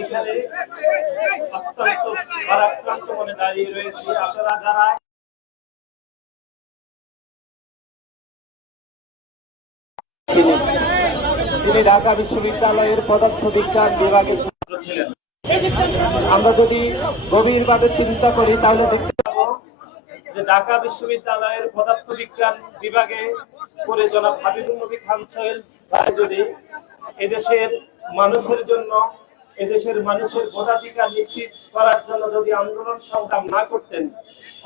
এখানে অত্যন্ত ভারাক্রান্ত মনে দাঁড়িয়ে রয়েছি আপনারা যারা তিনি ঢাকা বিশ্ববিদ্যালয়ের পদার্থ বিজ্ঞান বিভাগে ছাত্র ছিলেন। আমরা যদি গভীরভাবে চিন্তা করি তাহলে দেখতে পাবো যে ঢাকা বিশ্ববিদ্যালয়ের পদার্থবিজ্ঞান বিভাগে করে জনাব হাবিবুল নবী খান সোহেল ভাই যদি এদেশের মানুষের জন্য এদেশের মানুষের ভোটাধিকার নিশ্চিত করার জন্য যদি আন্দোলন সংগ্রাম না করতেন,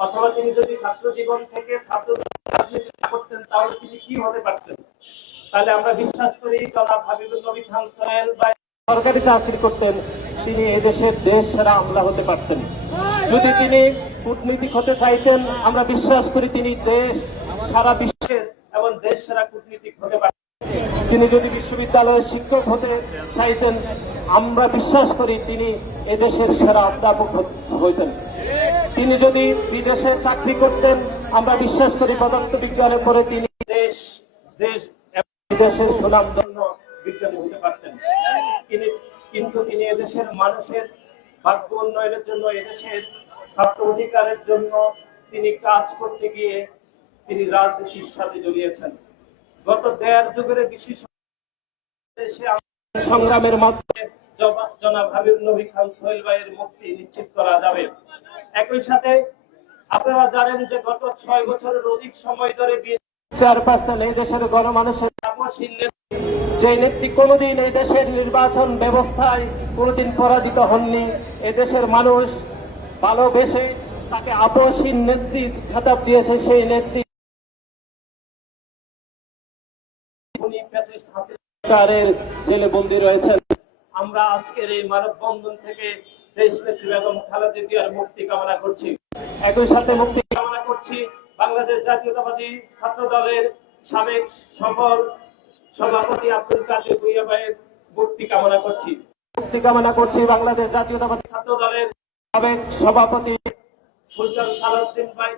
অথবা তিনি যদি ছাত্র জীবন থেকে ছাত্র করতেন, তাহলে তিনি কি হতে পারতেন? তাহলে আমরা বিশ্বাস করি, জনাব হাবিবুল নবী খান সোহেল ভাই সরকারি চাকরি করতেন, তিনি এদেশের দেশ সেরা আমলা হতে পারতেন। যদি তিনি কূটনীতিক হতে চাইতেন, আমরা বিশ্বাস করি তিনি দেশ, সারা বিশ্বের এবং দেশ সেরা কূটনীতিক হতে পারতেন। তিনি যদি বিশ্ববিদ্যালয়ের শিক্ষক হতে চাইতেন আমরা বিশ্বাস করি তিনি এদেশের সেরা অধ্যাপক হইতেন। তিনি যদি বিদেশে চাকরি করতেন, আমরা বিশ্বাস করি পদার্থ বিজ্ঞানের পরে তিনি দেশ দেশ বিদেশের সুনাম জন্য বিজ্ঞানী হতে পারতেন। তিনি, কিন্তু তিনি এদেশের মানুষের ভাগ্য উন্নয়নের জন্য, এদেশের ছাত্র অধিকারের জন্য তিনি কাজ করতে গিয়ে তিনি রাজনীতির সাথে জড়িয়েছেন। গত দেড় যুগের বেশি সময় সে সংগ্রামের মাধ্যমে জনাব হাবিব নবী খান সোহেল ভাইয়ের মুক্তি নিশ্চিত করা যাবে। একই সাথে আপনারা জানেন যে গত ছয় বছরের অধিক সময় ধরে কোনোদিন নির্বাচন ব্যবস্থায় পরাজিত হননি এদেশের মানুষ ভালোবেসে তাকে আপসীন নেত্রী দিয়েছে সেই নেত্রী। জেলে বন্দী রয়েছেন। আমরা আজকের এই মানববন্ধন থেকে দেশ নেত্রী বেগম খালেদা জিয়ার মুক্তি কামনা করছি। একই সাথে মুক্তি কামনা করছি বাংলাদেশ জাতীয়তাবাদী ছাত্র দলের সাবেক সফল সভাপতি আব্দুল কাদের ভুইয়া ভাইয়ের মুক্তি কামনা করছি। মুক্তি কামনা করছি বাংলাদেশ জাতীয়তাবাদী ছাত্র দলের সাবেক সভাপতি সুলতান সালাউদ্দিন ভাই।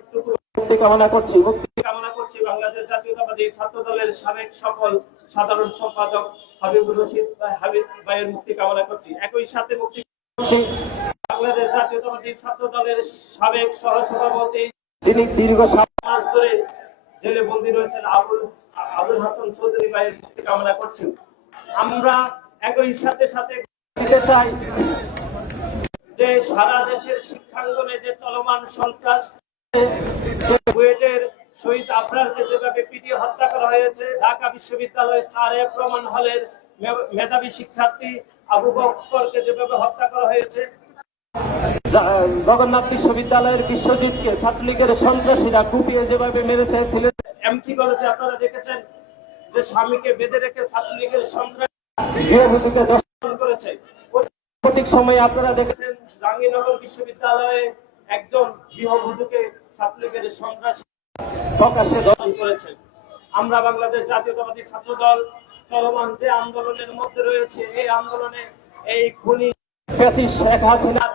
মুক্তি কামনা করছি। মুক্তি বাংলাদেশ জাতীয়তাবাদী ছাত্র দলের সাবেক সফল সাধারণ সম্পাদক হাবিবুর রশিদ হাবিব ভাইয়ের মুক্তি কামনা করছি। একই সাথে মুক্তি বাংলাদেশ জাতীয়তাবাদী ছাত্র দলের সাবেক সহসভাপতি যিনি দীর্ঘ মাস ধরে জেলে বন্দী রয়েছেন, আবুল আবুল হাসান চৌধুরী ভাইয়ের মুক্তি কামনা করছেন আমরা একই সাথে সাথে চাই যে সারা দেশের শিক্ষাঙ্গনে যে চলমান সন্ত্রাস বুয়েটের শহীদ আবরারকে যেভাবে পিটিয়ে হত্যা করা হয়েছে। ঢাকা বিশ্ববিদ্যালয় সারে প্রমাণ হলের মেধাবী শিক্ষার্থী আবু বক্করকে যেভাবে হত্যা করা হয়েছে জগন্নাথ বিশ্ববিদ্যালয়ের বিশ্বজিৎকে ছাত্রলীগের সন্ত্রাসীরা কুপিয়ে যেভাবে মেরেছে ছিলেন এমসি কলেজে আপনারা দেখেছেন যে স্বামীকে বেঁধে রেখে ছাত্রলীগের সন্ত্রাস গৃহবধূকে দর্শন করেছে। সঠিক সময়ে আপনারা দেখেছেন জাহাঙ্গীরনগর বিশ্ববিদ্যালয়ে একজন গৃহবধূকে ছাত্রলীগের সন্ত্রাসী প্রকাশ্যে দর্শন করেছে আমরা বাংলাদেশ জাতীয়তাবাদী ছাত্র দল চলমান যে আন্দোলনের মধ্যে রয়েছে, এই আন্দোলনে এই খুনি শেখ হাসিনা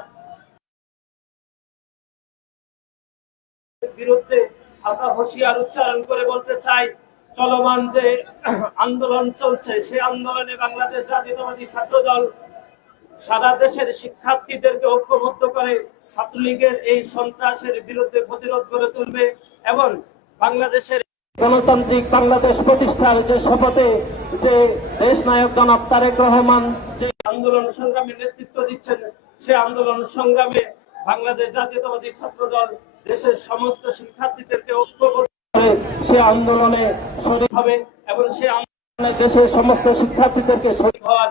বিরুদ্ধে হুঁশিয়ার উচ্চারণ করে বলতে চাই, চলমান যে আন্দোলন চলছে, সেই আন্দোলনে বাংলাদেশ জাতীয়তাবাদী ছাত্র দল সারা দেশের শিক্ষার্থীদেরকে ঐক্যবদ্ধ করে ছাত্রলীগের এই সন্ত্রাসের বিরুদ্ধে প্রতিরোধ গড়ে তুলবে এবং বাংলাদেশের গণতান্ত্রিক বাংলাদেশ প্রতিষ্ঠার যে শপথে যে দেশ নায়ক জনাব তারেক রহমান যে আন্দোলন সংগ্রামে নেতৃত্ব দিচ্ছেন সে আন্দোলন সংগ্রামে বাংলাদেশ জাতীয়তাবাদী ছাত্র দল দেশের সমস্ত শিক্ষার্থীদেরকে ঐক্যবদ্ধ করে সে আন্দোলনে শরীর হবে এবং সে আন্দোলনে দেশের সমস্ত শিক্ষার্থীদেরকে শরীর হওয়ার